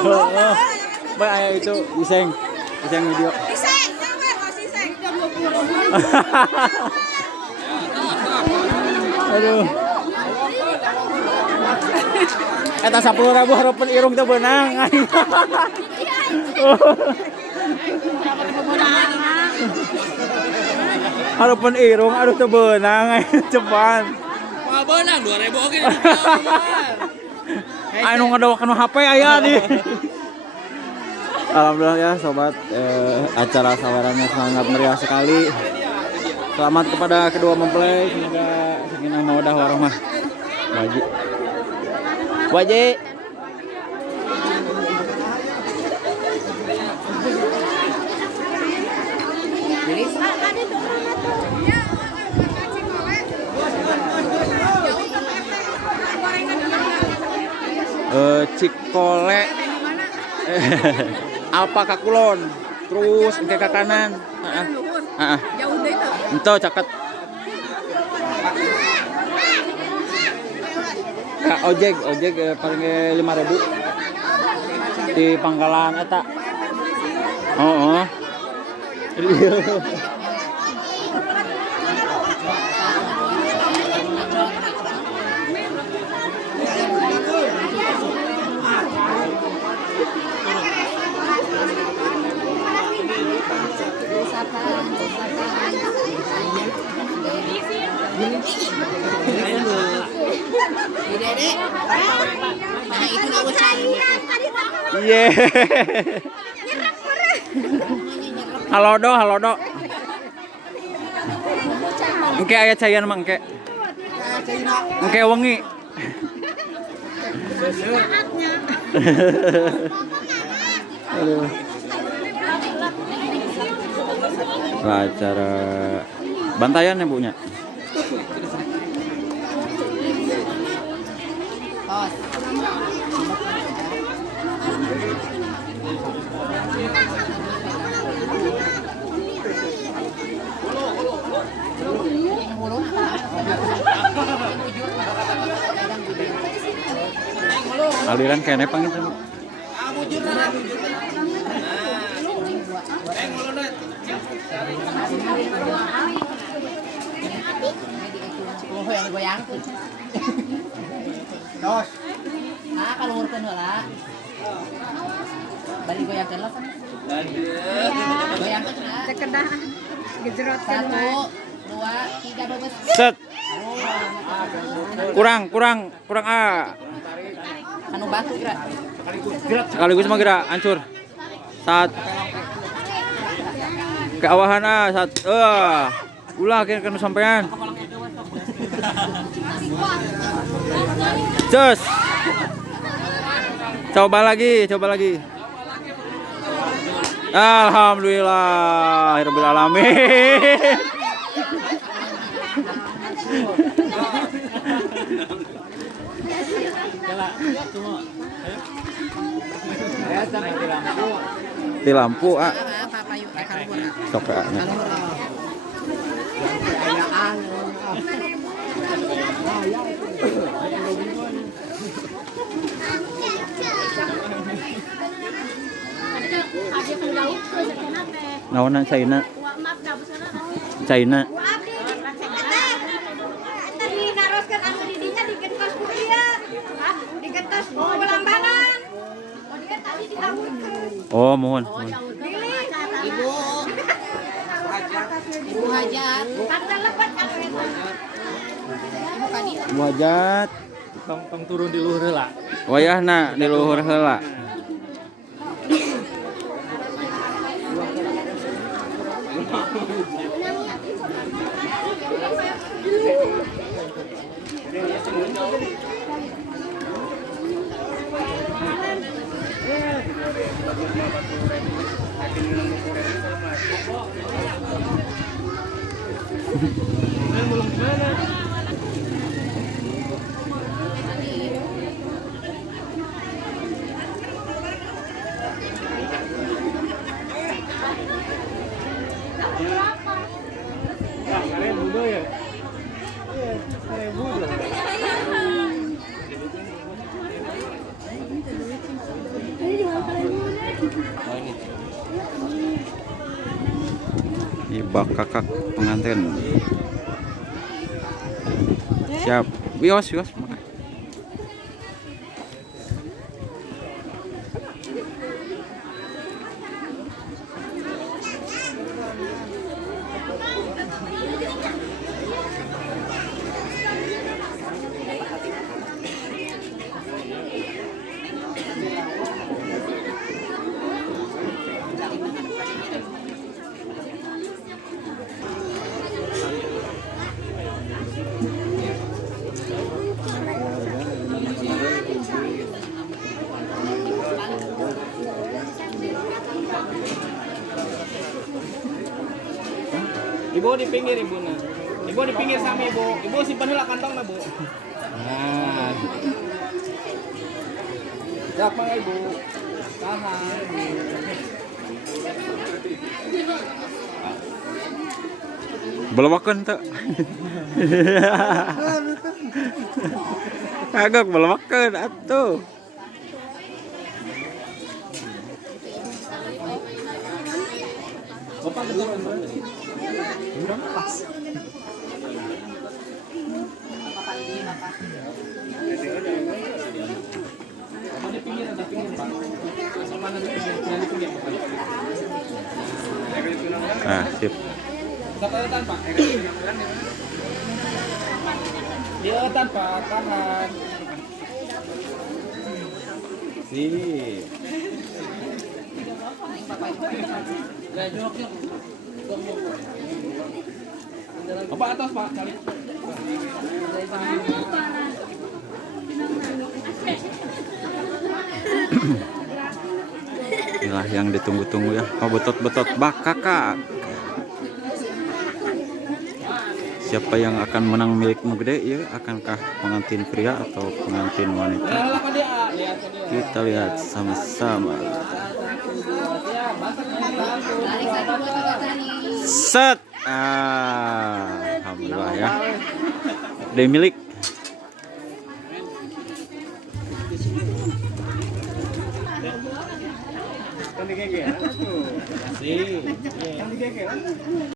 Baik ayah itu Iseng video. Iseng, jangan masih Iseng. Aduh. Eta 10.000 harapan irung teh beunang. Harapan irung aduh teh beunang cepan. Wah beunang 2.000 oke. Anu ngadowakeun HP aya di. Alhamdulillah ya sobat, acara sawerannya sangat meriah sekali. Selamat kepada kedua mempelai, semoga sakinah mawaddah warahmah. Waji. Cikole Alpa ka kulon terus ke kanan. Jauh deh itu. Ento caket ka ojek paling 5.000 di pangkalan eta. Oh. Iya. Halo do. Engke aya cayan mah engke. Engke wengi. Aduh. Acara bantayan ya punya. Aliran kene pangit. Goyang. Dos. Kaluhurkeun heula. Bali goyangkeun lah kan. Goyangkeun cenah. Cekedah gejerotkeun wae. 1, 2, 3 beus. Set. Kurang Anu batu gerak. sekaligus mah gerak hancur. Ke awahan ulah kena sampean. Cus. Coba lagi. Alhamdulillah, rabbil alamin. Di lampu sok naonan China. Oh, mohon. Ibu hajat. Ibu hajat. Tong turun di luhur heula. Wayahna di luhur heula. Ibak kakak pengantin. Siap. Wios. Makan. Ibu di pinggir ibu nah. Ibu di pinggir sama ibu. Ibu simpan dulu kantong nah bu. Nah. Siap mangga ibu. Tahan. Belawakan tak? Kagak belawakan atuh. Bapak keturun. Di pinggir ada pinggir Pak. Sama nanti di pinggir Pak. Ah, sip. Tahan Pak. Dia tanpa tahan. Sip. Apa atas Pak kali. Inilah yang ditunggu-tunggu ya. Oh, betot-betot bak kakak. Siapa yang akan menang milikmu gede ya? Akankah pengantin pria atau pengantin wanita? Kita lihat sama-sama. Set. Alhamdulillah ya. Dia milik. Kan digege. Sih. Kan digege.